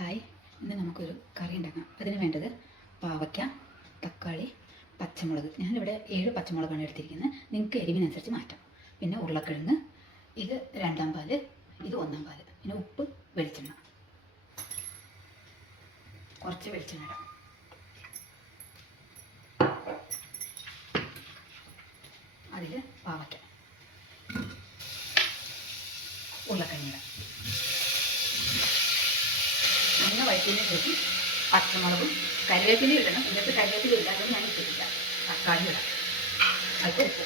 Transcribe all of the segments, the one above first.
Hi, ഇന്ന് നമുക്കൊരു കറി ഉണ്ടാക്കാം. അതിന് വേണ്ടത് പാവയ്ക്ക, തക്കാളി, പച്ചമുളക്. ഞാനിവിടെ 7 പച്ചമുളകാണ് എടുത്തിരിക്കുന്നത്. നിങ്ങൾക്ക് എരിവിനനുസരിച്ച് മാറ്റാം. പിന്നെ ഉരുളക്കിഴങ്ങ്, ഇത് 2-ാം പാല്, ഇത് 1-ാം പാല്. പിന്നെ ഉപ്പ്, വെളിച്ചെണ്ണ. കുറച്ച് വെളിച്ചെണ്ണ ഇടാം. അതിൽ പാവയ്ക്ക, ഉരുളക്കിഴങ്ങ് ഇടാം. എണ്ണ വഴറ്റിയതിന് ശേഷം പച്ചമുളകും കറിവേപ്പില ഇടണം. എന്നിട്ട് കറിവേപ്പില ഇടാതെ ഞാൻ ഇട്ടിട്ടില്ല. തക്കാളി ഇടാം. അത് ഉപ്പ്.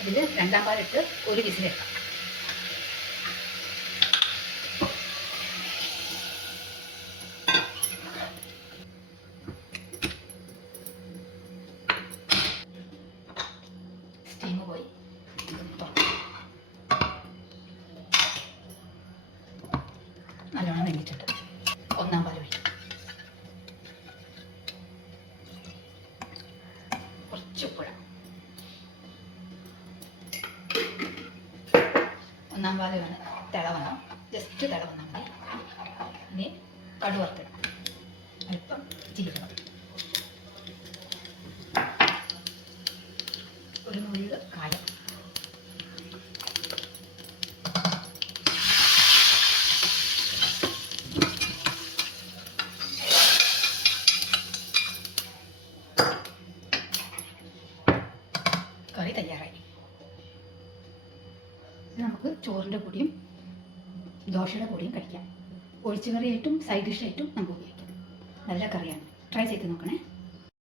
അതിൽ 2-ാം പാലിട്ട് ഒരു വിസിലെടുക്കാം. സ്റ്റീം പോയി നല്ലോണം വെന്തിട്ടുണ്ട്. 1-ാം പാൽ ഒഴിക്കും. കുറച്ച് ഉപ്പിടാം. 1-ാം പാൽ വേണം. തിള വന്നാൽ ജസ്റ്റ് തിള വന്നാൽ മതി. ഇനി കടുക് വറുത്തിടാം. അല്പം ജീരകം, ഒരു നുള്ള് കായം, കറി തയ്യാറായി. നമുക്ക് ചോറിൻ്റെ കൂടിയും ദോശയുടെ കൂടിയും കഴിക്കാം. ഒഴിച്ചുകറിയായിട്ടും സൈഡ് ഡിഷായിട്ടും നമുക്ക് ഉപയോഗിക്കാം. നല്ല കറിയാണ്. ട്രൈ ചെയ്ത് നോക്കണേ.